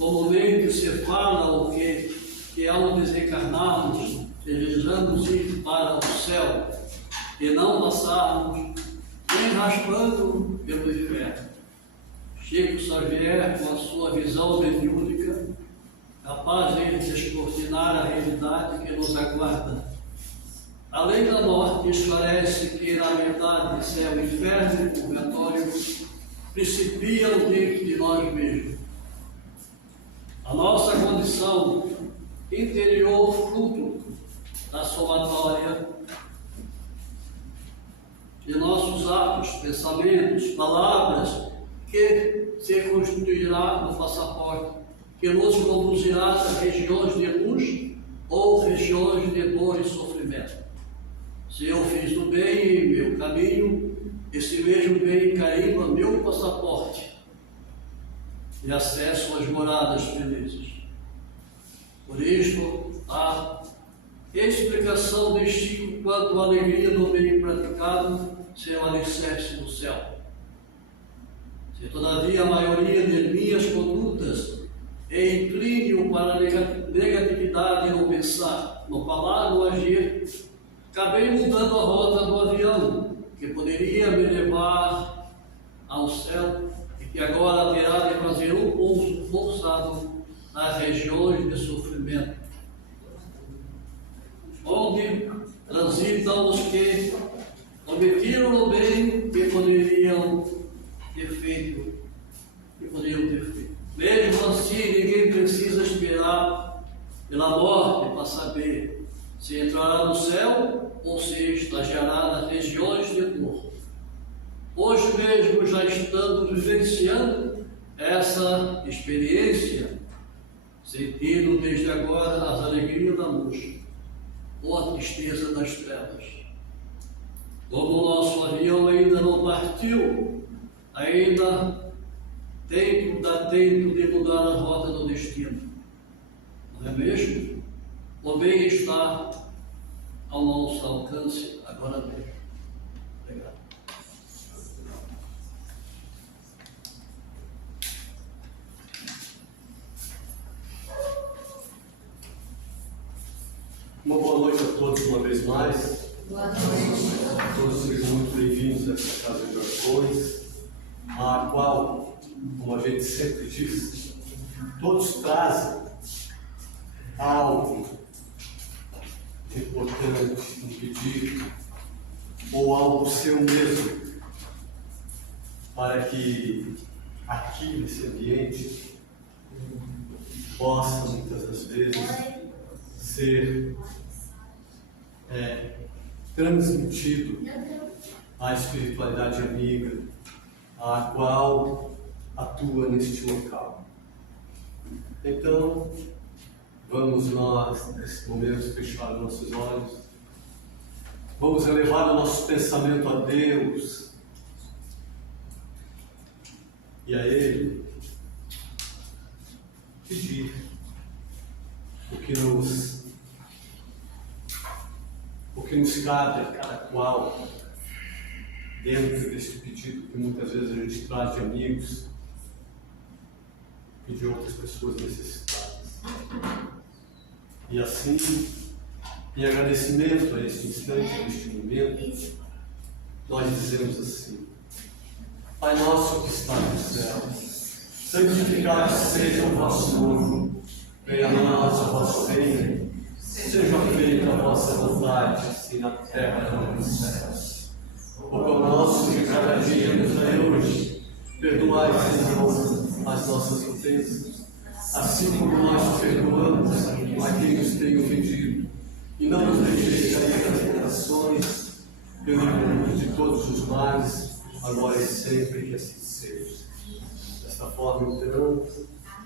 Comumente se fala o que ao desencarnarmos, desejamos ir para o céu e não passarmos nem raspando pelo inferno. Chico Xavier, com a sua visão mediúnica, capaz de descortinar a realidade que nos aguarda. Além da morte, esclarece que, na verdade, céu, inferno e purgatório principiam dentro de nós mesmos. A nossa condição interior, fruto da somatória de nossos atos, pensamentos, palavras, que se constituirá no passaporte, que nos conduzirá a regiões de luz ou regiões de dor e sofrimento. Se eu fiz o bem em meu caminho, esse mesmo bem carimba meu passaporte e acesso às moradas felizes. Por isto, a explicação de Chico quanto à alegria do bem praticado ser o alicerce do céu. Se todavia a maioria de minhas condutas incline-o para a negatividade no pensar, no falar, no agir, acabei mudando a rota do avião, que poderia me levar ao céu e que agora terá de fazer um pouso forçado nas regiões de sofrimento, onde transitam os que cometiram o bem que poderiam ter feito. Mesmo assim, ninguém precisa esperar pela morte para saber se entrará no céu ou se estagiará nas regiões de dor. Hoje mesmo, já estando vivenciando essa experiência, sentindo desde agora as alegrias da luz ou a tristeza das trevas. Como o nosso avião ainda não partiu, ainda dá tempo de mudar a rota do destino. Não é mesmo? O bem está ao nosso alcance agora mesmo. Obrigado. Uma boa noite a todos uma vez mais. Boa noite. Todos sejam muito bem-vindos a essa casa de orações, a qual, como a gente sempre diz, todos trazem algo importante, um pedido, ou algo seu mesmo, para que aqui nesse ambiente possa, muitas das vezes, ser transmitido a espiritualidade amiga, a qual atua neste local. Então, vamos nós, nesse momento, fechar nossos olhos, vamos elevar o nosso pensamento a Deus e a Ele pedir o que nos cabe a cada qual, dentro deste pedido que muitas vezes a gente traz de amigos e de outras pessoas necessitadas. E assim, em agradecimento a este instante, a este momento, nós dizemos assim: Pai nosso que está no céu, santificado seja o vosso nome, venha a nós o vosso reino, seja feita a vossa vontade, assim na terra como nos céus. O pão nosso de cada dia nos dai hoje, perdoai, Senhor, as nossas ofensas, assim como nós perdoamos a quem nos tem ofendido. E não nos deixeis cair nas tentações, livrai-nos de todos os males, agora e sempre, que assim seja. Desta forma, então,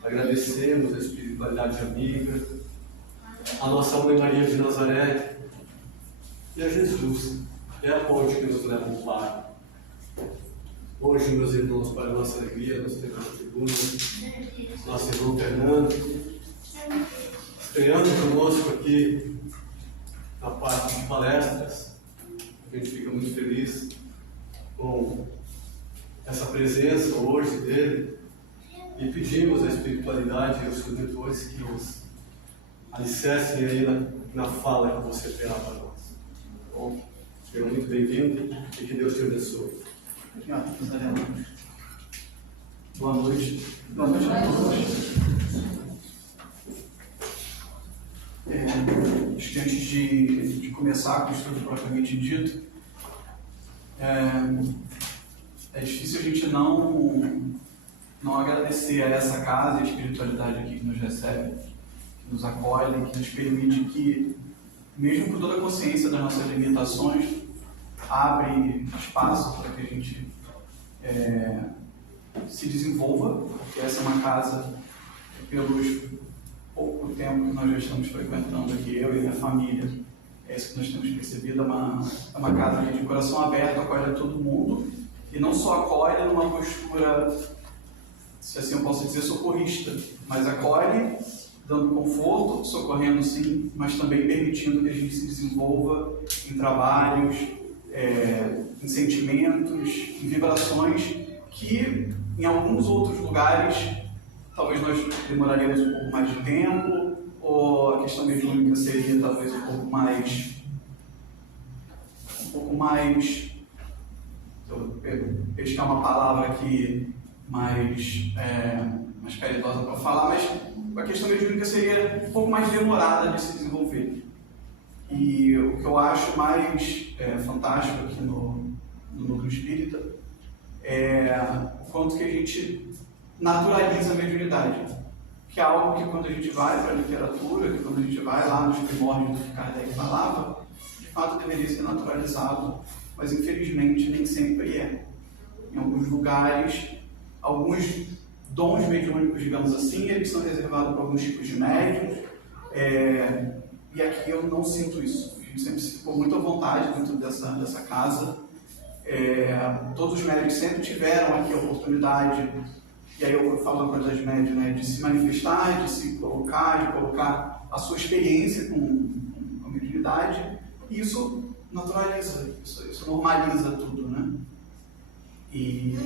agradecemos a espiritualidade amiga, a nossa Mãe Maria de Nazaré e a Jesus, que é a ponte que nos leva ao Pai. Hoje, meus irmãos, para a nossa alegria, nós temos a tribuna, nosso irmão Fernando, estreando conosco aqui na parte de palestras. A gente fica muito feliz com essa presença hoje dele, E pedimos à espiritualidade e aos seus mentores que os alicercem aí na fala que você terá para nós. Tá bom? Seja muito bem-vindo e que Deus te abençoe. Obrigado, boa noite. Boa noite a todos. Acho que antes de começar com o estudo propriamente dito, é difícil a gente não agradecer a essa casa e a espiritualidade aqui que nos recebe, que nos acolhe, que nos permite que, mesmo com toda a consciência das nossas limitações, abre espaço para que a gente se desenvolva, porque essa é uma casa que, pelos pouco tempo que nós já estamos frequentando aqui, eu e minha família, é isso que nós temos percebido, é uma casa de coração aberto, acolhe a todo mundo, e não só acolhe numa postura, se assim eu posso dizer, socorrista, mas acolhe dando conforto, socorrendo sim, mas também permitindo que a gente se desenvolva em trabalhos, em sentimentos, em vibrações que em alguns outros lugares talvez nós demoraríamos um pouco mais de tempo, ou a questão mediúnica seria talvez um pouco mais pescar uma palavra aqui mais caridosa para falar, mas a questão mediúnica seria um pouco mais demorada de se desenvolver. E o que eu acho mais fantástico aqui no núcleo espírita é o quanto que a gente naturaliza a mediunidade, que é algo que quando a gente vai para a literatura, que quando a gente vai lá nos primórdios do que Kardec falava, de fato deveria ser naturalizado, mas infelizmente nem sempre é. Em alguns lugares, alguns dons mediúnicos, digamos assim, eles são reservados para alguns tipos de médiuns, e aqui eu não sinto isso. A gente sempre ficou muito à vontade dentro dessa casa. Todos os médiuns sempre tiveram aqui a oportunidade, e aí eu falo coisa das médiuns, né, de se manifestar, de se colocar, de colocar a sua experiência com a mediunidade, e isso naturaliza, isso normaliza tudo, né? E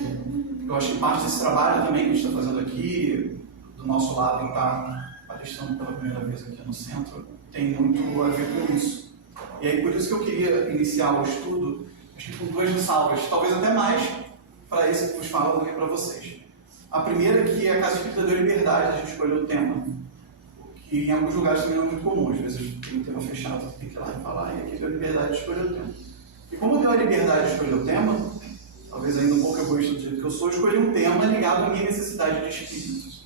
eu acho que parte desse trabalho também que a gente está fazendo aqui, do nosso lado, em estar palestrando pela primeira vez aqui no centro, tem muito a ver com isso. E aí por isso que eu queria iniciar o estudo, acho que com duas ressalvas, talvez até mais para esse que vos falo do que para vocês. A primeira é que a Casa Espírita deu liberdade de a gente escolher o tema, que em alguns lugares também não é muito comum, às vezes tem um tema fechado, tem que ir lá e falar, e aqui deu liberdade de escolher o tema. E como deu a liberdade de escolher o tema, talvez ainda um pouco egoísta do jeito que eu sou, escolhi um tema ligado à minha necessidade de espírito.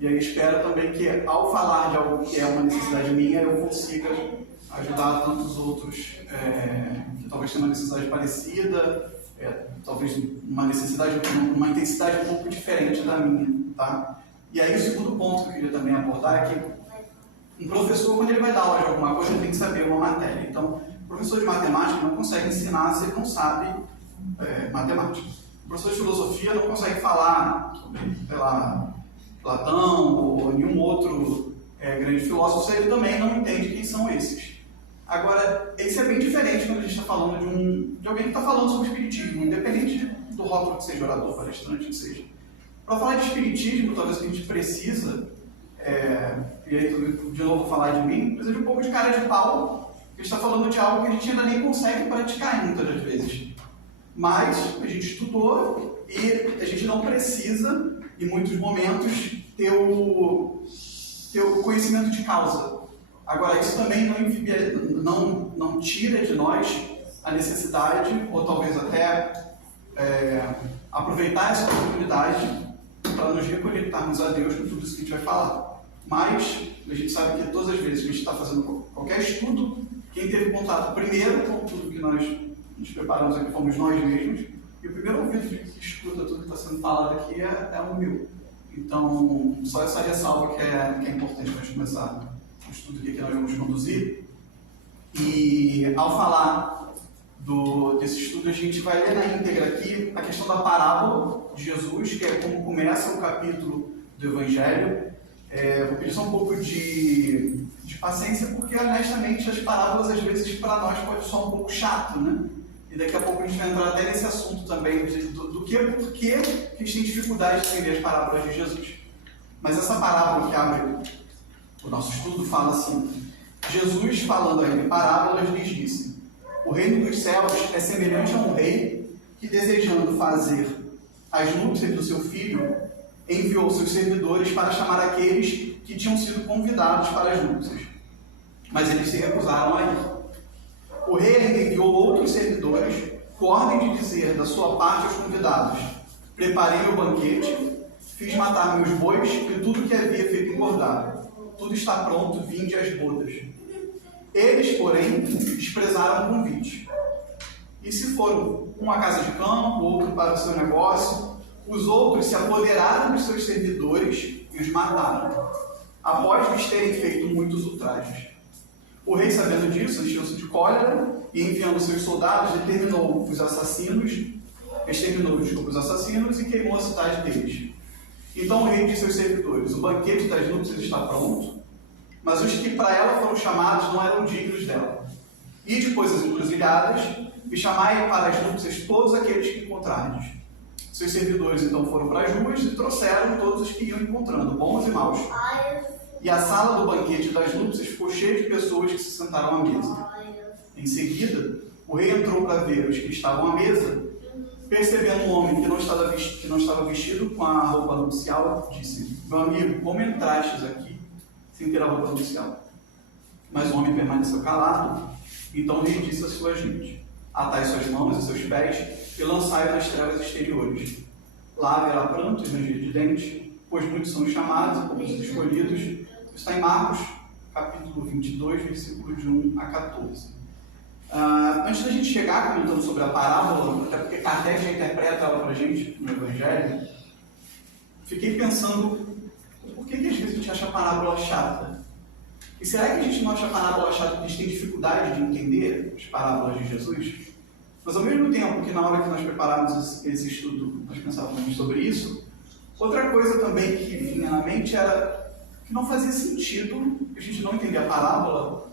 E aí espero também que, ao falar de algo que é uma necessidade minha, eu consiga ajudar tantos outros que talvez tenham uma necessidade parecida, talvez uma necessidade, uma intensidade um pouco diferente da minha, tá? E aí o segundo ponto que eu queria também abordar é que um professor, quando ele vai dar aula de alguma coisa, ele tem que saber uma matéria. Então, o professor de matemática não consegue ensinar se ele não sabe matemática. O professor de filosofia não consegue falar sobre, sei lá, Platão ou nenhum outro grande filósofo se ele também não entende quem são esses. Agora, isso é bem diferente quando a gente está falando de alguém que está falando sobre espiritismo, independente do rótulo que seja, orador, palestrante, que seja. Para falar de espiritismo, talvez que a gente precisa, e aí de novo vou falar de mim, precisa de um pouco de cara de pau, porque a gente está falando de algo que a gente ainda nem consegue praticar muitas das vezes. Mas a gente estudou e a gente não precisa, em muitos momentos, ter o conhecimento de causa. Agora, isso também não tira de nós a necessidade, ou talvez até aproveitar essa oportunidade para nos reconectarmos a Deus com tudo isso que a gente vai falar. Mas a gente sabe que todas as vezes que a gente está fazendo qualquer estudo, quem teve contato primeiro com tudo que nós nos preparamos aqui fomos nós mesmos, e o primeiro ouvido que escuta tudo que está sendo falado aqui é o meu. Então, só essa ressalva que é importante para a gente começar o estudo que nós vamos conduzir. E ao falar desse estudo, a gente vai ler na íntegra aqui a questão da parábola de Jesus, que é como começa o capítulo do Evangelho. Vou pedir só um pouco de paciência, porque honestamente as parábolas às vezes para nós pode soar um pouco chato, né? E daqui a pouco a gente vai entrar até nesse assunto também, do que, por que a gente tem dificuldade de entender as parábolas de Jesus. Mas essa parábola que abre o nosso estudo fala assim: Jesus, falando ainda em parábolas, lhes disse: o reino dos céus é semelhante a um rei que, desejando fazer as núpcias do seu filho, enviou seus servidores para chamar aqueles que tinham sido convidados para as núpcias. Mas eles se recusaram a ir. O rei ainda enviou outros servidores com ordem de dizer da sua parte aos convidados: preparei meu banquete, fiz matar meus bois e tudo que havia feito engordar. Tudo está pronto, vinde às bodas. Eles, porém, desprezaram o convite. E se foram, um à casa de campo, outro para o seu negócio. Os outros se apoderaram dos seus servidores e os mataram, após lhes terem feito muitos ultrajes. O rei, sabendo disso, encheu-se de cólera e, enviando seus soldados, exterminou os assassinos e queimou a cidade deles. Então o rei disse aos servidores: o banquete das núpcias está pronto, mas os que para ela foram chamados não eram dignos dela. Ide, pois, às encruzilhadas e chamai para as núpcias todos aqueles que encontrardes. Seus servidores então foram para as ruas e trouxeram todos os que iam encontrando, bons e maus. E a sala do banquete das núpcias ficou cheia de pessoas que se sentaram à mesa. Em seguida, o rei entrou para ver os que estavam à mesa. Percebendo um homem que não estava vestido com a roupa nupcial, disse: meu amigo, como entrastes aqui sem ter a roupa nupcial? Mas o homem permaneceu calado. Então o rei disse à sua gente: atai suas mãos e seus pés e lançai-o nas trevas exteriores. Lá haverá pranto e ranger de dentes, pois muitos são chamados e poucos escolhidos. Está em Marcos, capítulo 22, versículo de 1 a 14. Antes da gente chegar comentando sobre a parábola, até porque Kardec já interpreta ela para a gente no Evangelho, fiquei pensando por que às vezes a gente acha a parábola chata? E será que a gente não acha a parábola chata porque a gente tem dificuldade de entender as parábolas de Jesus? Mas ao mesmo tempo que na hora que nós preparamos esse estudo, nós pensávamos sobre isso, outra coisa também que vinha na mente era que não fazia sentido a gente não entender a parábola,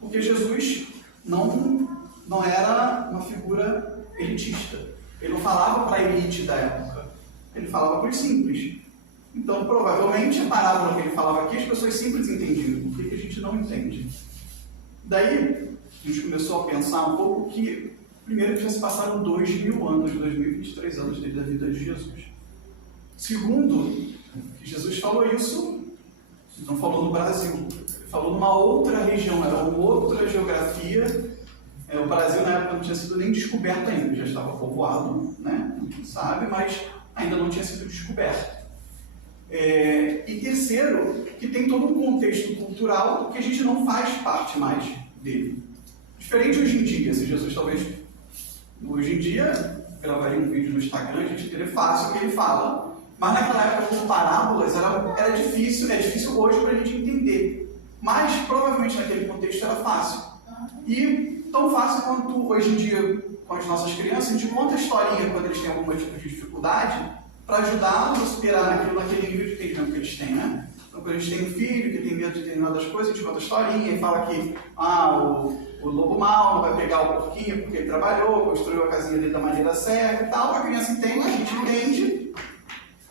porque Jesus não era uma figura elitista. Ele não falava para a elite da época, ele falava para os simples. Então, provavelmente, a parábola que ele falava aqui, as pessoas simples entendiam. Por que a gente não entende? Daí, a gente começou a pensar um pouco que, primeiro, que já se passaram 2000 anos, 2023 anos desde a vida de Jesus. Segundo, que Jesus falou isso, não falou no Brasil, ele falou numa outra região, era uma outra geografia. O Brasil na época não tinha sido nem descoberto ainda, já estava povoado, né? Não sabe, mas ainda não tinha sido descoberto. E terceiro, que tem todo um contexto cultural que a gente não faz parte mais dele. Diferente hoje em dia, se Jesus talvez hoje em dia gravaria um vídeo no Instagram, a gente teria fácil o que ele fala. Mas naquela época, com parábolas, era difícil, é difícil hoje para a gente entender. Mas provavelmente naquele contexto era fácil. E tão fácil quanto hoje em dia, com as nossas crianças, a gente conta a historinha quando eles têm algum tipo de dificuldade, para ajudá-los a superar naquele nível de entendimento que eles têm, né? Então, quando a gente tem um filho que tem medo de determinadas coisas, a gente conta a historinha e fala que o lobo mau não vai pegar o porquinho porque ele trabalhou, construiu a casinha dele da maneira certa e tal. A criança entende, a gente entende.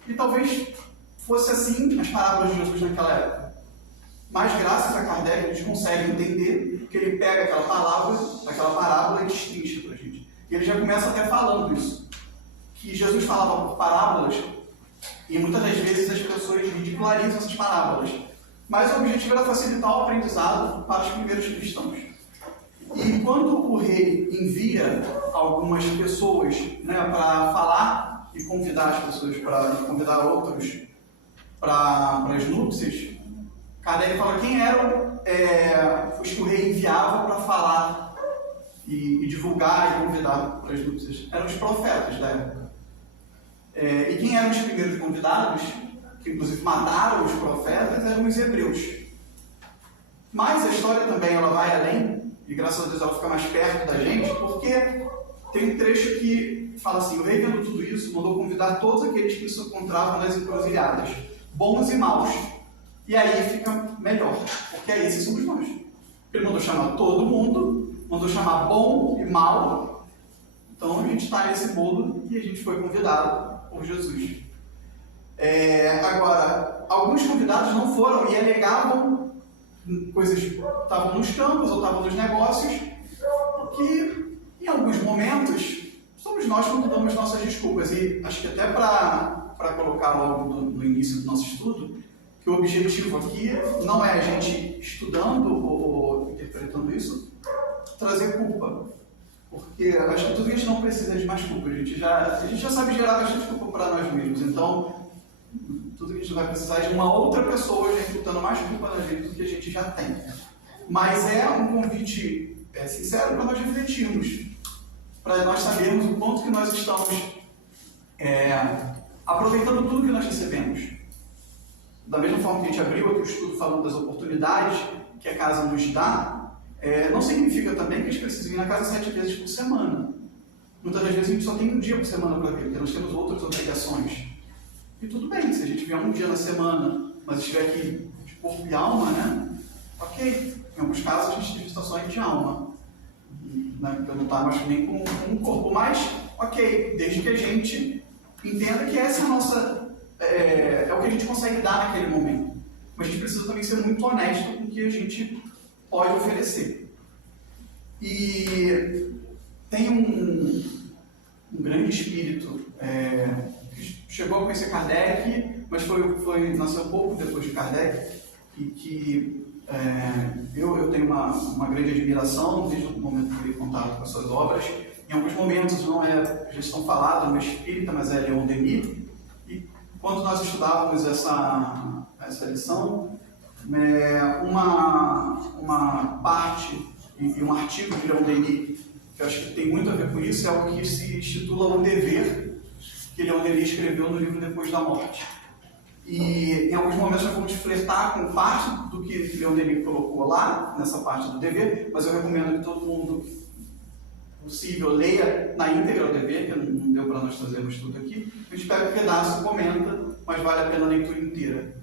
E talvez fosse assim as parábolas de Jesus naquela época. Mas graças a Kardec a gente consegue entender que ele pega aquela parábola e destrincha para a gente. E ele já começa até falando isso. Que Jesus falava por parábolas e muitas das vezes as pessoas ridicularizam essas parábolas. Mas o objetivo era facilitar o aprendizado para os primeiros cristãos. E quando o rei envia algumas pessoas, né, para falar e convidar as pessoas, para convidar outros para as núpcias, Kardec fala quem eram os que o rei enviava para falar e divulgar e convidar para as núpcias. Eram os profetas da época. E quem eram os primeiros convidados, que inclusive mataram os profetas, eram os hebreus. Mas a história também ela vai além, e graças a Deus ela fica mais perto da gente, porque tem um trecho que fala assim: o rei, vendo tudo isso, mandou convidar todos aqueles que se encontravam nas encruzilhadas, bons e maus. E aí fica melhor, porque aí esses somos nós. Ele mandou chamar todo mundo, mandou chamar bom e mau. Então a gente está nesse bolo e a gente foi convidado por Jesus. Agora, alguns convidados não foram e alegavam coisas que estavam nos campos ou estavam nos negócios, que em alguns momentos somos nós quando damos nossas desculpas. E acho que até para colocar logo no início do nosso estudo, que o objetivo aqui não é a gente estudando ou interpretando isso, trazer culpa. Porque eu acho que tudo que a gente não precisa de mais culpa. A gente já sabe gerar bastante culpa para nós mesmos. Então, tudo que a gente vai precisar é de uma outra pessoa já imputando mais culpa na gente do que a gente já tem. Mas é um convite sincero para nós refletirmos, para nós sabermos o quanto que nós estamos aproveitando tudo que nós recebemos. Da mesma forma que a gente abriu aqui o estudo falando das oportunidades que a casa nos dá, não significa também que a gente precisa ir na casa 7 vezes por semana. Muitas das vezes a gente só tem um dia por semana para vir, porque nós temos outras obrigações. E tudo bem, se a gente vier um dia na semana, mas estiver aqui de corpo e alma, né? Ok. Em alguns casos a gente está só de alma. Né? Então não está mais nem com um corpo, mas ok, desde que a gente entenda que essa é a nossa. É o que a gente consegue dar naquele momento. Mas a gente precisa também ser muito honesto com o que a gente pode oferecer. E tem um grande espírito que chegou a conhecer Kardec, mas nasceu pouco depois de Kardec, e que eu tenho uma grande admiração desde o momento que tive contato com as suas obras. Em alguns momentos não é gestão falada, não é espírita, mas é Leon Denis. E quando nós estudávamos essa lição, uma parte e um artigo de Leon Denis, que eu acho que tem muito a ver com isso, é o que se intitula O Dever, que Leon Denis escreveu no livro Depois da Morte. E em alguns momentos nós vamos flertar com parte do que Leon Denis colocou lá, nessa parte do dever, mas eu recomendo que todo mundo possível leia na íntegra o dever, que não deu para nós trazermos tudo aqui. A gente pega um pedaço e comenta, mas vale a pena a leitura inteira.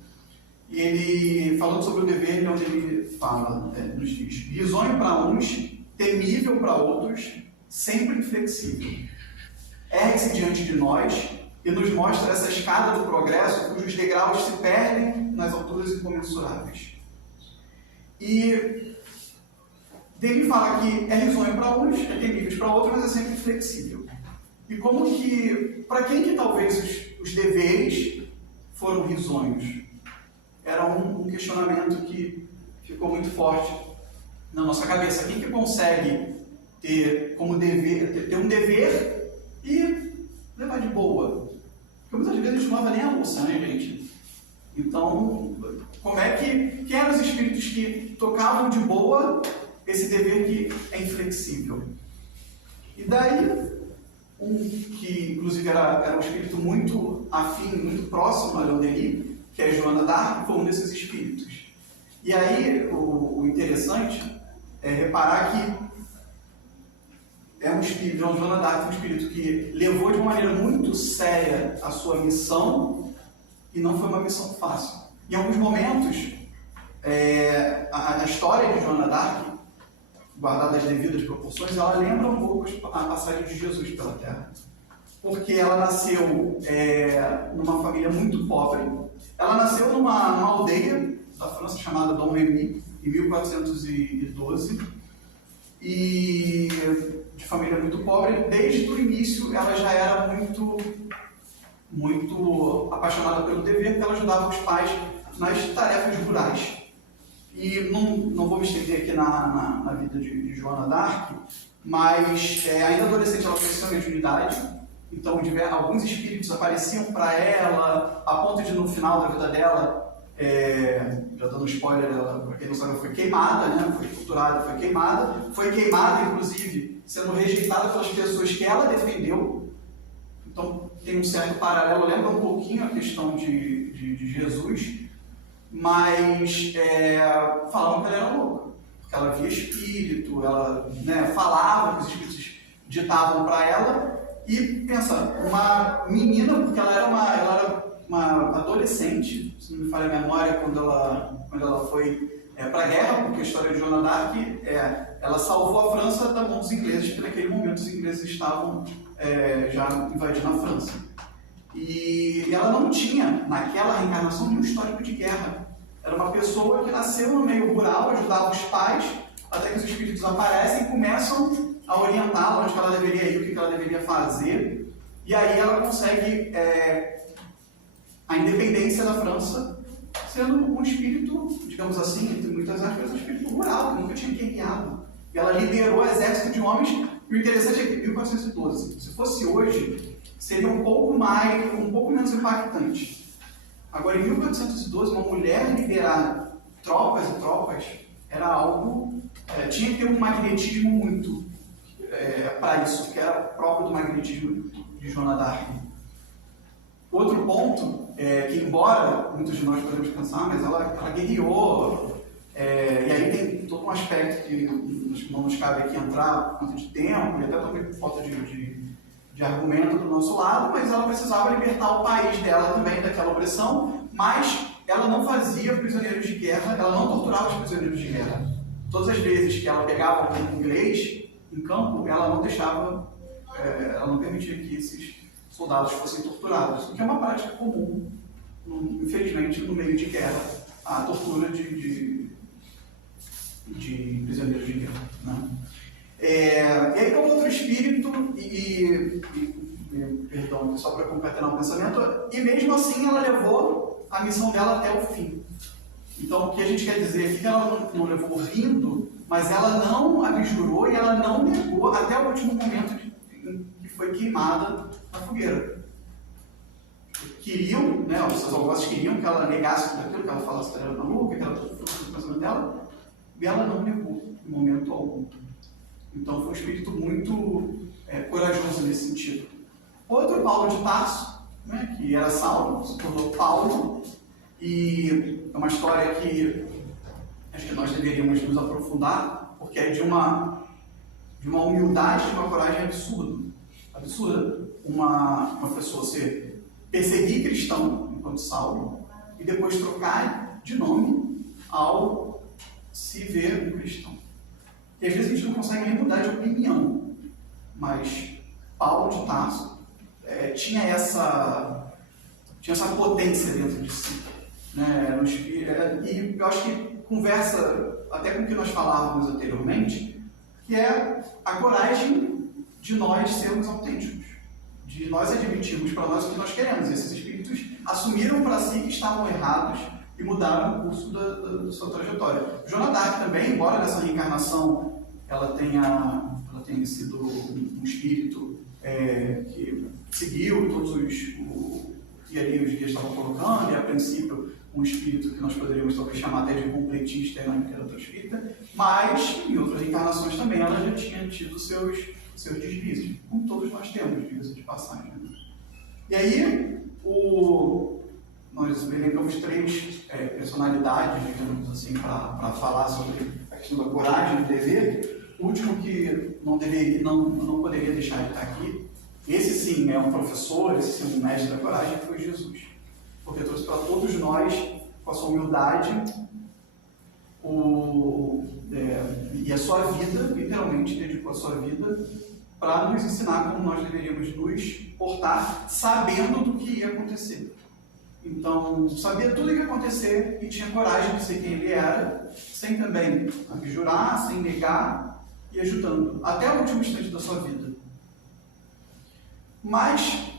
E ele, falando sobre o dever, Leon Denis fala, nos diz: risonho para uns, temível para outros, sempre inflexível. Ergue-se diante de nós e nos mostra essa escada do progresso cujos degraus se perdem nas alturas incomensuráveis. E Denis fala que é risonho para uns, é temível para outros, mas é sempre flexível. E como que, para quem que talvez os deveres foram risonhos? Era um questionamento que ficou muito forte na nossa cabeça. Quem que consegue ter como dever, ter um dever e levar de boa? Porque muitas vezes a gente não lava nem a louça, né, gente? Então, como é que quem eram os espíritos que tocavam de boa esse dever que é inflexível? E daí, um que inclusive era um espírito muito afim, muito próximo a Leon Denis, que é Joana d'Arc, foi um desses espíritos. E aí, o interessante é reparar que Joana d'Arc é um espírito que levou de uma maneira muito séria a sua missão, e não foi uma missão fácil. Em alguns momentos, a história de Joana d'Arc, guardada as devidas proporções, ela lembra um pouco a passagem de Jesus pela Terra. Porque ela nasceu numa família muito pobre. Ela nasceu numa aldeia da França chamada Dom Remy, em 1412, e de família muito pobre. Desde o início ela já era muito apaixonada pelo dever, porque ela ajudava os pais nas tarefas rurais. E não vou me estender aqui na vida de Joana d'Arc, mas ainda adolescente ela conheceu a mediunidade. Então, alguns espíritos apareciam para ela, a ponto de, no final da vida dela, já dando spoiler, para quem não sabe, ela foi queimada, né? Foi torturada, foi queimada, inclusive, sendo rejeitada pelas pessoas que ela defendeu. Então, tem um certo paralelo, lembra um pouquinho a questão de Jesus, mas falavam que ela era louca, porque ela via espírito, ela falava que os espíritos ditavam para ela. E pensa, uma menina, porque ela era uma adolescente, se não me falha a memória, quando ela foi para a guerra, porque a história de Joana d'Arc ela salvou a França da mão dos ingleses, porque naquele momento os ingleses estavam já invadindo a França. E ela não tinha, naquela reencarnação, nenhum histórico de guerra. Era uma pessoa que nasceu no meio rural, ajudava os pais, até que os espíritos aparecem e começam a orientá-la onde ela deveria ir, o que ela deveria fazer. E aí ela consegue a independência da França, sendo um espírito, digamos assim, entre muitas aspas, um espírito rural, que nunca tinha guerreado. E ela liderou o exército de homens, e o interessante é que 1412, se fosse hoje, seria um pouco menos impactante. Agora, em 1412, uma mulher liderar tropas e tropas era algo, tinha que ter um magnetismo muito para isso, que era próprio do magnetismo de Joana d'Arc. Outro ponto é que, embora muitos de nós podemos pensar, mas ela guerreou, e aí tem todo um aspecto que não nos cabe aqui entrar por conta de tempo, e até também por falta de argumento do nosso lado, mas ela precisava libertar o país dela também daquela opressão, mas ela não fazia prisioneiros de guerra, ela não torturava os prisioneiros de guerra. Todas as vezes que ela pegava um inglês em campo, ela não deixava, ela não permitia que esses soldados fossem torturados, o que é uma prática comum, infelizmente, no meio de guerra, a tortura de prisioneiros de guerra. Né? E aí tem outro espírito, perdão, só para concatenar o pensamento, e mesmo assim ela levou a missão dela até o fim. Então, o que a gente quer dizer aqui é que ela não levou rindo, mas ela não abjurou e ela não negou até o último momento que foi queimada na fogueira. Queriam, né, os seus algozes queriam que ela negasse tudo aquilo, que ela falasse que ela era maluca, que ela tudo o pensamento dela, e ela não negou em momento algum. Então foi um espírito muito corajoso nesse sentido. Outro, Paulo de Tarso, né, que era Saulo, se tornou Paulo, e é uma história que acho que nós deveríamos nos aprofundar, porque é de uma humildade, de uma coragem absurda. Uma pessoa ser perseguir cristão enquanto Saulo e depois trocar de nome ao se ver um cristão. E às vezes a gente não consegue nem mudar de opinião, mas Paulo de Tarso tinha essa potência dentro de si. Né? E eu acho que conversa até com o que nós falávamos anteriormente, que é a coragem de nós sermos autênticos, de nós admitirmos para nós o que nós queremos. Esses espíritos assumiram para si que estavam errados e mudaram o curso da sua trajetória. Joana d'Arc também, embora nessa reencarnação ela tenha sido um espírito que seguiu todos os que ali os guias estavam colocando, e a princípio um espírito que nós poderíamos talvez chamar até de completista na literatura espírita, mas em outras encarnações também ela já tinha tido seus deslizes, como todos nós temos, diga-se de passagem. E aí, nós elencamos 3 personalidades, digamos assim, para falar sobre a questão da coragem do dever. O último que não poderia deixar de estar aqui, esse sim é um professor, esse sim é um mestre da coragem, foi Jesus. Porque trouxe para todos nós, com a sua humildade, e a sua vida, literalmente dedicou a sua vida para nos ensinar como nós deveríamos nos portar, sabendo do que ia acontecer. Então, sabia tudo o que ia acontecer e tinha coragem de ser quem ele era, sem também abjurar, sem negar e ajudando, até o último instante da sua vida. Mas,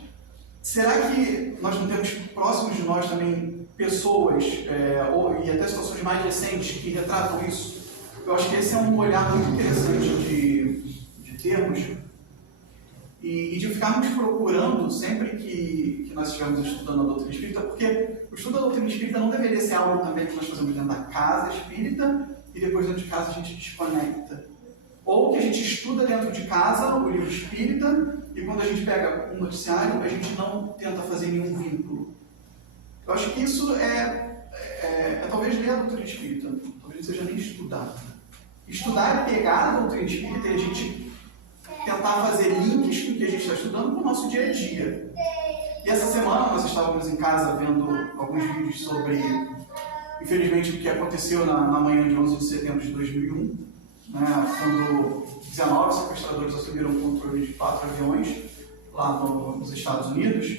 será que nós não temos próximos de nós também pessoas, e até situações mais recentes que retratam isso? Eu acho que esse é um olhar muito interessante de termos e de ficarmos procurando sempre que nós estivermos estudando a doutrina espírita, porque o estudo da doutrina espírita não deveria ser algo também que nós fazemos dentro da casa espírita e depois dentro de casa a gente desconecta. Ou que a gente estuda dentro de casa o livro espírita e quando a gente pega um noticiário a gente não tenta fazer nenhum vínculo. Eu acho que isso é talvez ler a doutrina espírita, talvez não seja nem estudar. Estudar é pegar a doutrina espírita e a gente tentar fazer links com o que a gente está estudando com o nosso dia a dia. E essa semana nós estávamos em casa vendo alguns vídeos sobre, infelizmente, o que aconteceu na manhã de 11 de setembro de 2001, né, quando 19 sequestradores assumiram o controle de 4 aviões lá nos Estados Unidos.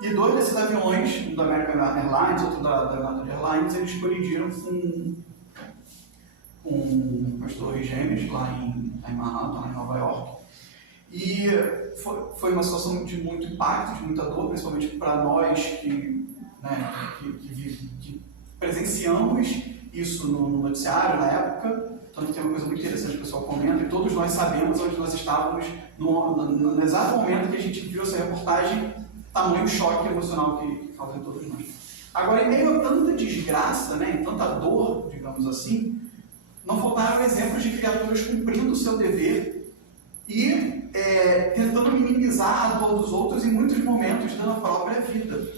E 2 desses aviões, um da American Airlines, outro da United Airlines, eles colidiram com as Torres Gêmeas lá em Manhattan, em Nova York. E foi uma situação de muito impacto, de muita dor, principalmente para nós que presenciamos isso no noticiário na época. Tanto que tem uma coisa muito interessante que o pessoal comenta, e todos nós sabemos onde nós estávamos no exato momento que a gente viu essa reportagem, tamanho choque emocional que causa em todos nós. Agora, em meio a tanta desgraça, né, em tanta dor, digamos assim, não faltaram exemplos de criaturas cumprindo o seu dever e tentando minimizar a dor dos outros em muitos momentos dando a própria vida.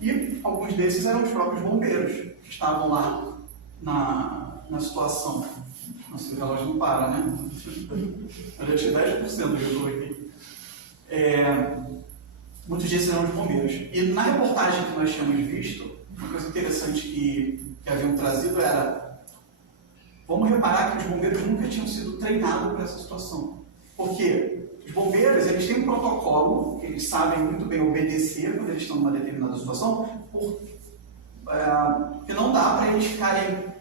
E alguns desses eram os próprios bombeiros que estavam lá na situação. Nossa, o relógio não para, né? Eu já tinha 10% do YouTube aqui. Muitos desses eram os bombeiros. E na reportagem que nós tínhamos visto, uma coisa interessante que haviam trazido era: vamos reparar que os bombeiros nunca tinham sido treinados para essa situação. Porque os bombeiros, eles têm um protocolo que eles sabem muito bem obedecer quando eles estão numa determinada situação, porque não dá para eles ficarem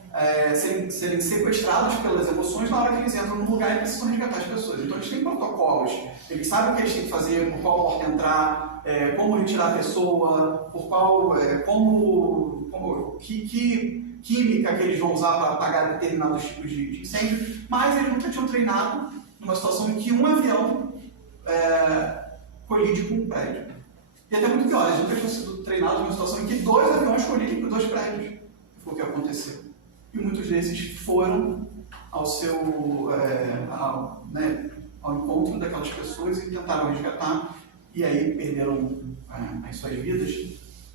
serem sequestrados pelas emoções na hora que eles entram num lugar e precisam resgatar as pessoas. Então eles têm protocolos, eles sabem o que eles têm que fazer, por qual porta entrar, como retirar a pessoa, por qual, que química que eles vão usar para apagar determinados tipos de incêndio, mas eles nunca tinham treinado numa situação em que um avião colide com um prédio. E até muito pior, eles nunca tinham sido treinados numa situação em que 2 aviões colidem com 2 prédios. Foi o que aconteceu. E muitos desses foram ao encontro daquelas pessoas e tentaram resgatar, e aí perderam as suas vidas.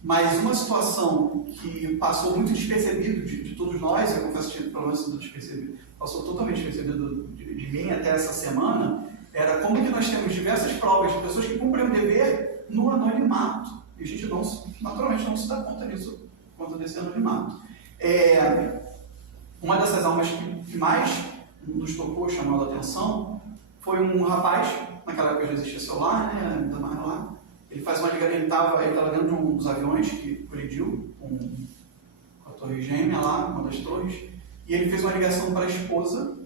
Mas uma situação que passou muito despercebido de todos nós, eu confesso que pelo menos despercebido, passou totalmente despercebido de mim até essa semana, era como que nós temos diversas provas de pessoas que cumprem o dever no anonimato. E a gente naturalmente não se dá conta disso, conta desse anonimato. Uma dessas almas que mais nos tocou, chamou a atenção, foi um rapaz, naquela época já existia celular, né, ainda mais lá. Ele estava dentro de um dos aviões que colidiu com a Torre Gêmea lá, uma das torres, e ele fez uma ligação para a esposa,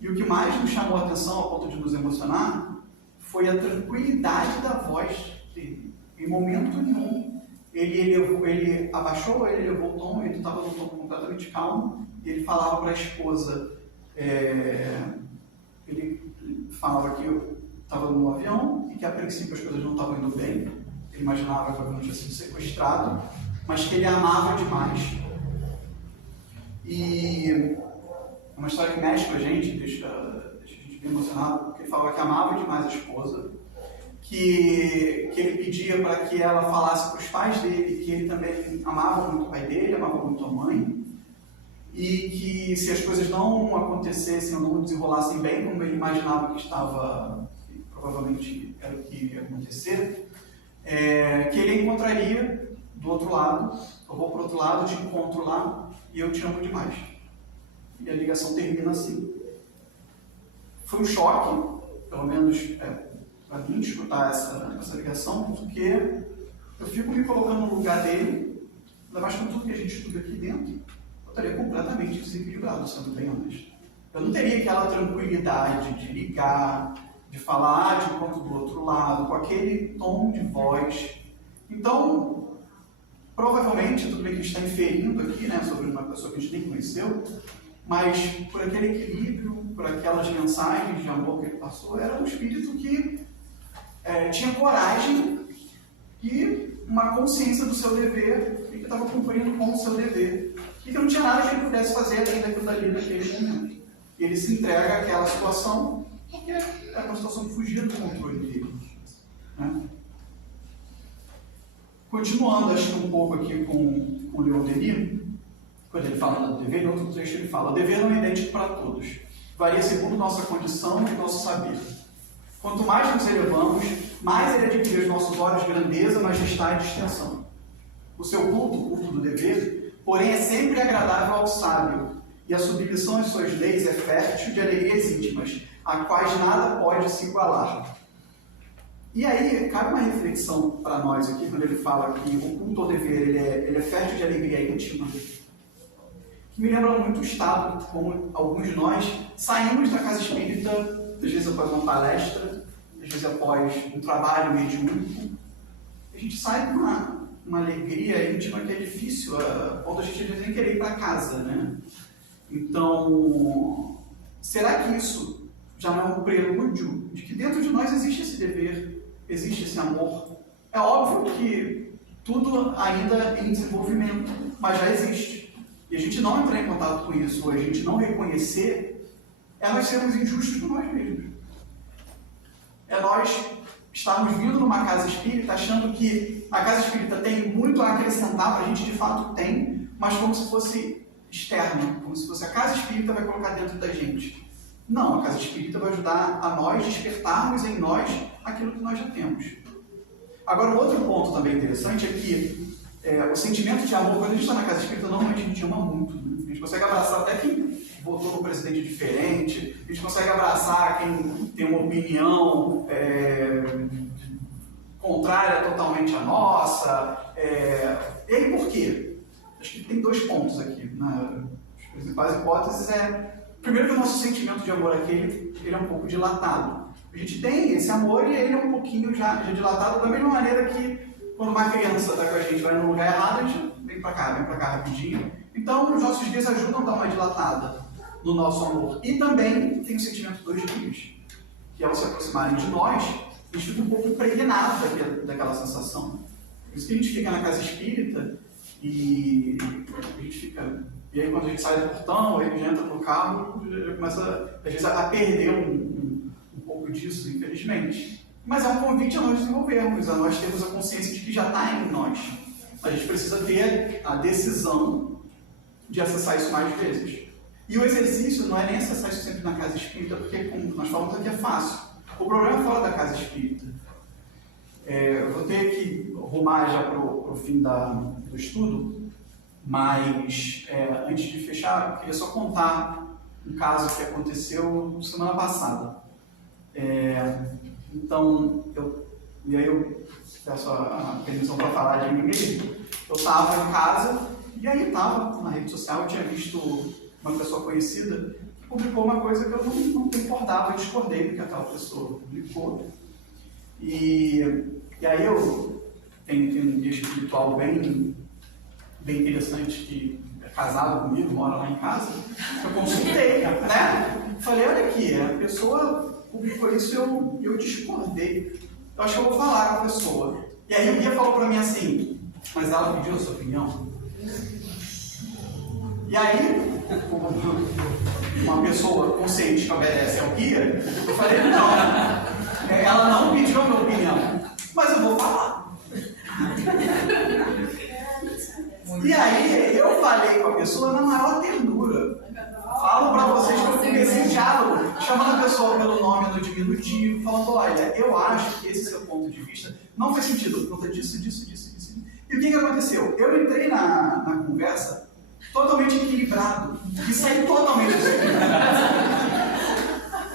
e o que mais nos chamou a atenção, a ponto de nos emocionar, foi a tranquilidade da voz dele. Em momento nenhum, ele abaixou, ele elevou o tom, ele estava num tom completamente calmo, e ele falava para a esposa, ele falava que eu estava no avião e que a princípio as coisas não estavam indo bem, ele imaginava que o avião tinha sido sequestrado, mas que ele amava demais. E é uma história que mexe com a gente, deixa a gente bem emocionado, porque ele falava que amava demais a esposa, que ele pedia para que ela falasse para os pais dele que ele também amava muito o pai dele, amava muito a mãe, e que se as coisas não acontecessem ou não desenrolassem bem como ele imaginava que provavelmente era o que iria acontecer, que ele encontraria do outro lado, eu vou para o outro lado, te encontro lá e eu te amo demais. E a ligação termina assim. Foi um choque, pelo menos para mim, escutar essa ligação, porque eu fico me colocando no lugar dele, ainda mais com tudo que a gente estuda aqui dentro, eu estaria completamente desequilibrado, sendo bem honesto. Eu não teria aquela tranquilidade de ligar, de falar de encontro do outro lado, com aquele tom de voz. Então, provavelmente, tudo bem que a gente está inferindo aqui, né, sobre uma pessoa que a gente nem conheceu, mas por aquele equilíbrio, por aquelas mensagens de amor que ele passou, era um espírito que tinha coragem e uma consciência do seu dever e que estava cumprindo com o seu dever e que não tinha nada que ele pudesse fazer além daquilo dali naquele momento. E ele se entrega àquela situação porque é uma situação que fugia do controle dele. Né? Continuando, acho que um pouco aqui com o Leon Denis, quando ele fala do dever, em outro trecho ele fala: o dever não é idêntico para todos, varia segundo nossa condição e nosso saber. Quanto mais nos elevamos, mais ele adquire aos nossos olhos grandeza, majestade e extensão. O seu culto, o culto do dever, porém é sempre agradável ao sábio, e a submissão às suas leis é fértil de alegrias íntimas, a quais nada pode se igualar. E aí, cabe uma reflexão para nós aqui, quando ele fala que o culto ao dever ele é fértil de alegria íntima, que me lembra muito o estado como alguns de nós saímos da casa espírita, às vezes após uma palestra, às vezes após um trabalho mediúnico, a gente sai com uma alegria íntima que é difícil, quando a gente às vezes nem querer ir para casa, né? Então, será que isso já não é um prelúdio de que dentro de nós existe esse dever, existe esse amor? É óbvio que tudo ainda é em desenvolvimento, mas já existe. E a gente não entrar em contato com isso, ou a gente não reconhecer, é nós sermos injustos com nós mesmos. É nós estarmos vindo numa casa espírita achando que a casa espírita tem muito a acrescentar, para a gente de fato tem, mas como se fosse externo, como se fosse a casa espírita vai colocar dentro da gente. Não, a casa espírita vai ajudar a nós despertarmos em nós aquilo que nós já temos. Agora, um outro ponto também interessante é que o sentimento de amor, quando a gente está na casa espírita, normalmente a gente ama muito. Né? A gente consegue abraçar até quem votou num presidente diferente, a gente consegue abraçar quem tem uma opinião contrária totalmente à nossa. E aí, por quê? Acho que tem 2 pontos aqui. As principais hipóteses primeiro que o nosso sentimento de amor aqui, ele é um pouco dilatado. A gente tem esse amor e ele é um pouquinho já dilatado, da mesma maneira que quando uma criança está com a gente, vai no lugar errado, a gente vem para cá rapidinho. Então, os nossos dias ajudam a dar uma dilatada no nosso amor. E também tem o sentimento dos dias, que ao se aproximarem de nós, a gente fica um pouco impregnado daquela sensação. Por isso que a gente fica na casa espírita e a gente fica... E aí, quando a gente sai do portão, a gente entra no carro, já começa, às vezes, a perder um pouco disso, infelizmente. Mas é um convite a nós desenvolvermos, a nós termos a consciência de que já está em nós. A gente precisa ter a decisão de acessar isso mais vezes. E o exercício não é nem acessar isso sempre na casa espírita, porque, como nós falamos aqui, é fácil. O problema é fora da casa espírita. Eu vou ter que rumar já para o fim do estudo, mas antes de fechar, eu queria só contar um caso que aconteceu semana passada. Então, eu peço a permissão para falar de mim mesmo. Eu estava em casa e aí estava na rede social, eu tinha visto uma pessoa conhecida que publicou uma coisa que eu não concordava, eu discordei do que aquela pessoa publicou. E aí eu tenho um guia espiritual bem interessante que é casado comigo, mora lá em casa. Eu consultei, né? Falei, olha aqui, a pessoa publicou isso e eu discordei. Eu acho que eu vou falar com a pessoa. E aí o guia falou para mim assim, mas ela pediu a sua opinião? E aí, como uma pessoa consciente que obedece ao guia, eu falei, não, ela não pediu a minha opinião, mas eu vou falar. E aí, eu falei com a pessoa na maior ternura. Falo para vocês que eu fiquei sem diálogo, chamando a pessoa pelo nome no diminutivo, falando, olha, eu acho que esse seu ponto de vista não faz sentido por conta disso. E o que aconteceu? Eu entrei na conversa totalmente equilibrado e saí totalmente desequilibrado.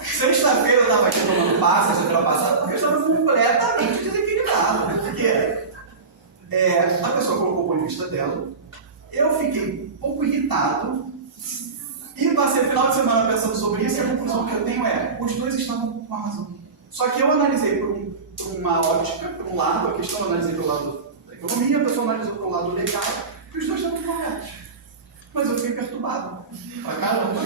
Sexta-feira eu estava aqui tomando passe, sexta-feira passada, porque eu estava completamente desequilibrado. Porque a pessoa colocou o ponto de vista dela, eu fiquei um pouco irritado e passei o final de semana pensando sobre isso e a conclusão que eu tenho os dois estavam com a razão. Só que eu analisei por uma ótica, por um lado, a questão eu analisei pelo lado da economia, a pessoa analisou pelo lado legal, e os dois estavam corretos. Mas eu fiquei perturbado. Pra caramba.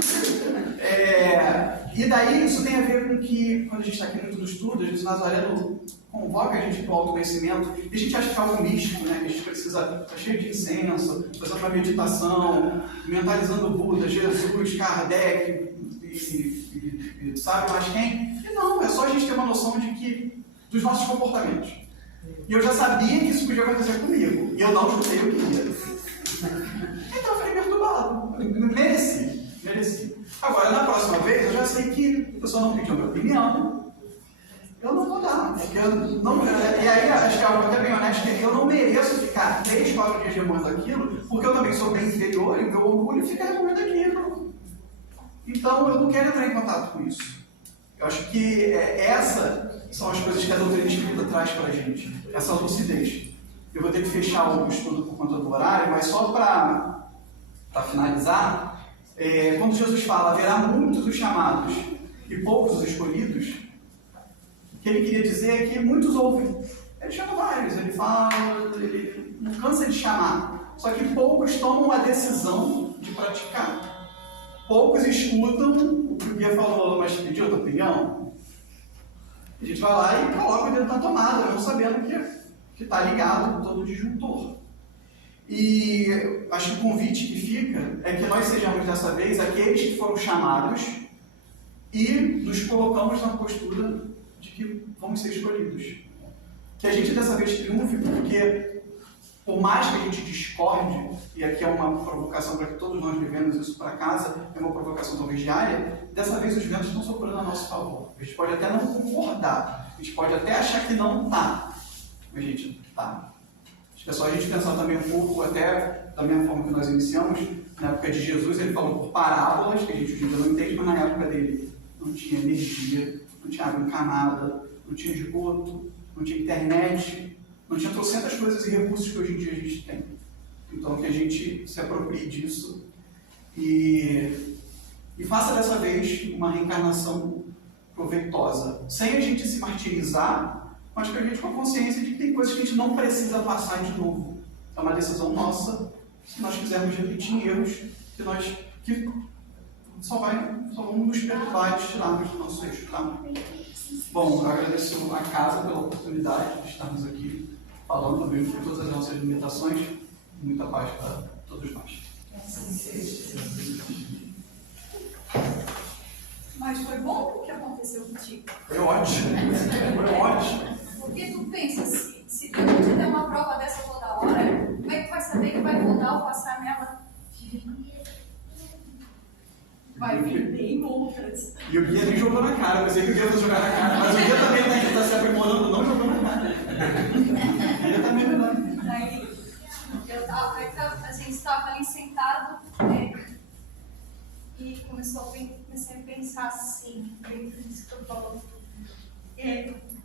E daí isso tem a ver com que, quando a gente está aqui muito no estudo, às vezes o Nazareno convoca a gente para o autoconhecimento, e a gente acha que é algo místico, né? Que a gente precisa estar cheio de incenso, fazendo uma meditação, mentalizando o Buda, Jesus, Kardec, e sabe mais quem? E não, é só a gente ter uma noção dos nossos comportamentos. E eu já sabia que isso podia acontecer comigo, e eu não escutei o que ia. Então eu fiquei perturbado. Mereci. Agora, na próxima vez, eu já sei que a pessoa não pediu a minha opinião. Eu não vou dar. E aí, acho que é algo até bem honesto, que eu não mereço ficar 3, 4 dias remoendo aquilo, porque eu também sou bem inferior e o meu orgulho fica remoendo aquilo. Então, eu não quero entrar em contato com isso. Eu acho que essas são as coisas que a doutrina espírita traz para a gente, essa lucidez. Eu vou ter que fechar o estudo por conta do horário, mas só para finalizar, quando Jesus fala, haverá muitos os chamados e poucos os escolhidos, o que ele queria dizer é que muitos ouvem. Ele chama vários, ele fala, ele não cansa de chamar, só que poucos tomam a decisão de praticar. Poucos escutam o que o guia falou, mas pediu a tua opinião? A gente vai lá e coloca o dedo na tomada, não sabendo que está ligado com todo o disjuntor. E acho que o convite que fica é que nós sejamos dessa vez aqueles que foram chamados e nos colocamos na postura de que vamos ser escolhidos. Que a gente dessa vez triunfe, porque por mais que a gente discorde, e aqui é uma provocação para que todos nós levemos isso para casa, é uma provocação talvez diária, dessa vez os ventos estão soprando a nosso favor. A gente pode até não concordar, a gente pode até achar que não está, mas gente, está. Acho que é só a gente pensar também um pouco, até da mesma forma que nós iniciamos, na época de Jesus ele falou por parábolas, que a gente hoje em dia não entende, mas na época dele não tinha energia, não tinha água encanada, não tinha esgoto, não tinha internet, não tinha trocentas coisas e recursos que hoje em dia a gente tem. Então que a gente se aproprie disso e faça dessa vez uma reencarnação proveitosa, sem a gente se martirizar, mas que a gente com a consciência de que tem coisas que a gente não precisa passar de novo. É uma decisão nossa, se nós quisermos repetir erros, que só vamos nos perturbar e tirarmos do nosso eixo. Tá? Bom, eu agradeço a casa pela oportunidade de estarmos aqui falando mesmo com todas as nossas limitações. Muita paz para todos nós. Mas foi bom o que aconteceu contigo. Foi ótimo. Foi ótimo. Porque tu pensa, se Deus te der uma prova dessa toda hora, como é que vai saber que vai rodar ou passar nela? Vai vir bem outras. E o guia nem jogou na cara. Eu pensei que o guia fosse jogar na cara, mas o guia também está se aprimorando, não jogou na cara. O guia está melhorando. Aí, a gente estava ali sentado, e comecei a pensar assim, dentro disso que eu falo.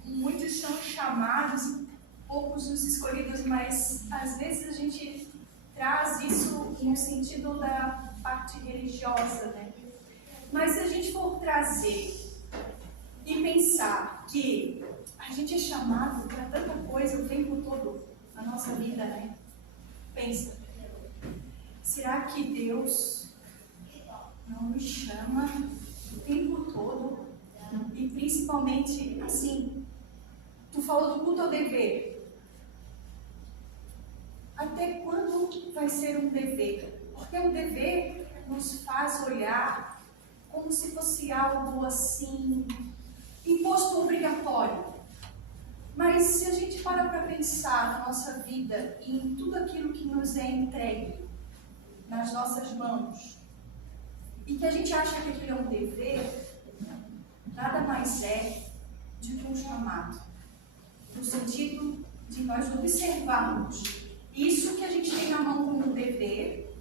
Muitos são chamados, poucos os escolhidos, mas às vezes a gente traz isso no sentido da parte religiosa, né? Mas se a gente for trazer e pensar que a gente é chamado para tanta coisa o tempo todo na nossa vida, né? Pensa, será que Deus não nos chama o tempo todo? E principalmente, assim, tu falou do culto ao dever. Até quando vai ser um dever? Porque o dever nos faz olhar como se fosse algo assim, imposto obrigatório. Mas se a gente para pensar na nossa vida e em tudo aquilo que nos é entregue nas nossas mãos, e que a gente acha que aquilo é um dever, nada mais é do que um chamado, no sentido de nós observarmos isso que a gente tem na mão como dever,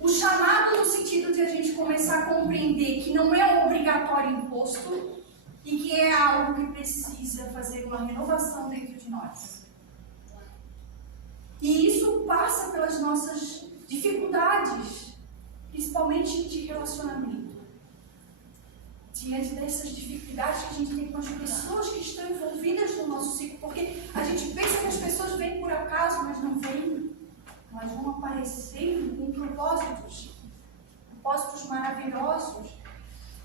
o chamado no sentido de a gente começar a compreender que não é um obrigatório imposto e que é algo que precisa fazer uma renovação dentro de nós. E isso passa pelas nossas dificuldades, principalmente de relacionamento. Diante dessas dificuldades que a gente tem com as pessoas que estão envolvidas no nosso ciclo, porque a gente pensa que as pessoas vêm por acaso, mas não vêm. Elas vão aparecendo com propósitos maravilhosos.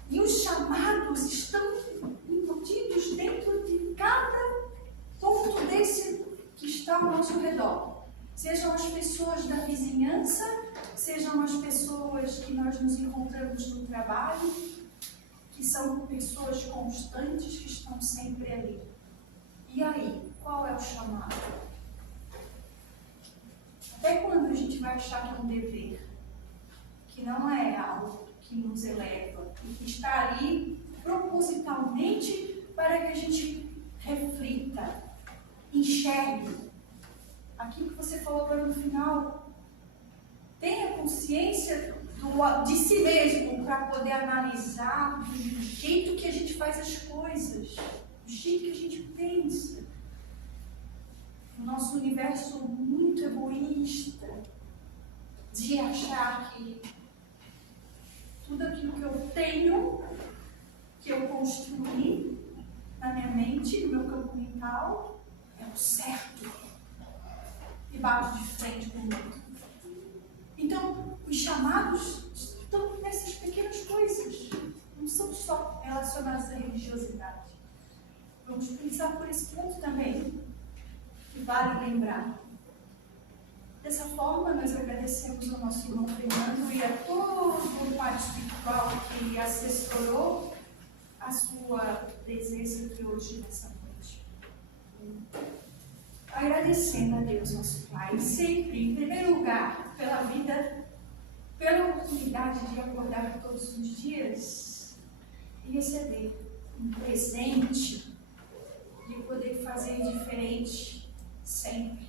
E os chamados estão embutidos dentro de cada ponto desse que está ao nosso redor. Sejam as pessoas da vizinhança, sejam as pessoas que nós nos encontramos no trabalho, que são pessoas constantes que estão sempre ali. E aí, qual é o chamado? Até quando a gente vai achar que é um dever, que não é algo que nos eleva, e que está ali propositalmente para que a gente reflita, enxergue aquilo que você falou agora no final, tenha consciência de si mesmo para poder analisar o jeito que a gente faz as coisas, o jeito que a gente pensa. O nosso universo muito egoísta, de achar que tudo aquilo que eu tenho, que eu construí na minha mente, no meu campo mental, é o certo. E bato de frente com o outro. Então, os chamados estão nessas pequenas coisas. Não são só relacionadas à religiosidade. Vamos pensar por esse ponto também, que vale lembrar. Dessa forma, nós agradecemos ao nosso irmão Fernando e a todo o pai espiritual que assessorou a sua presença aqui hoje nessa noite. Agradecendo a Deus, nosso Pai, sempre, em primeiro lugar, pela vida, pela oportunidade de acordar todos os dias e receber um presente de poder fazer diferente sempre.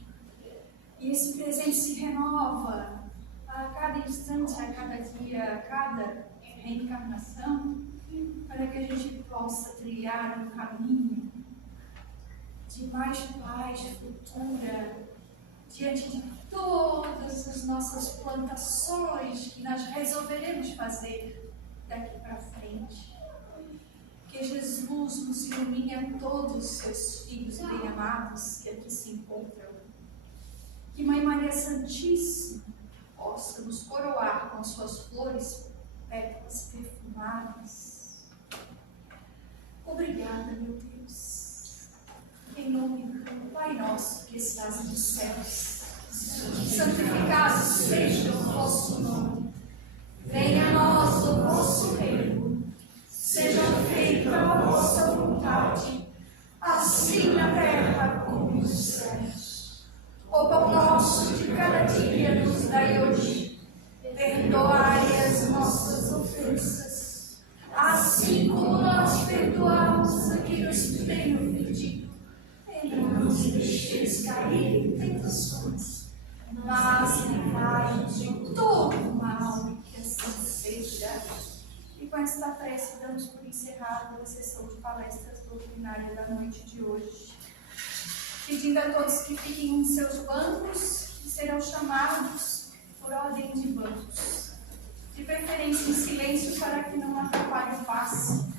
E esse presente se renova a cada instante, a cada dia, a cada reencarnação, para que a gente possa trilhar um caminho de mais paz futura, diante de todas as nossas plantações que nós resolveremos fazer daqui para frente. Que Jesus nos ilumine a todos os seus filhos bem-amados que aqui se encontram. Que Mãe Maria Santíssima possa nos coroar com suas flores, pétalas perfumadas. Obrigada, meu Deus. Em nome do Pai nosso que estás nos céus, santificado seja o vosso nome. Venha a nós o vosso reino. Seja feita a vossa vontade, assim na terra como nos céus. O pão nosso de cada dia nos dai hoje. Perdoai as nossas ofensas, assim como nós perdoamos a quem nos tem ofendido. E não nos deixeis cair em tentações, mas livrai-nos de todo mal, e que assim seja. E com esta prece damos por encerrada a sessão de palestras doutrinárias da noite de hoje. Pedindo a todos que fiquem em seus bancos e serão chamados por ordem de bancos. De preferência em silêncio para que não atrapalhe o passe.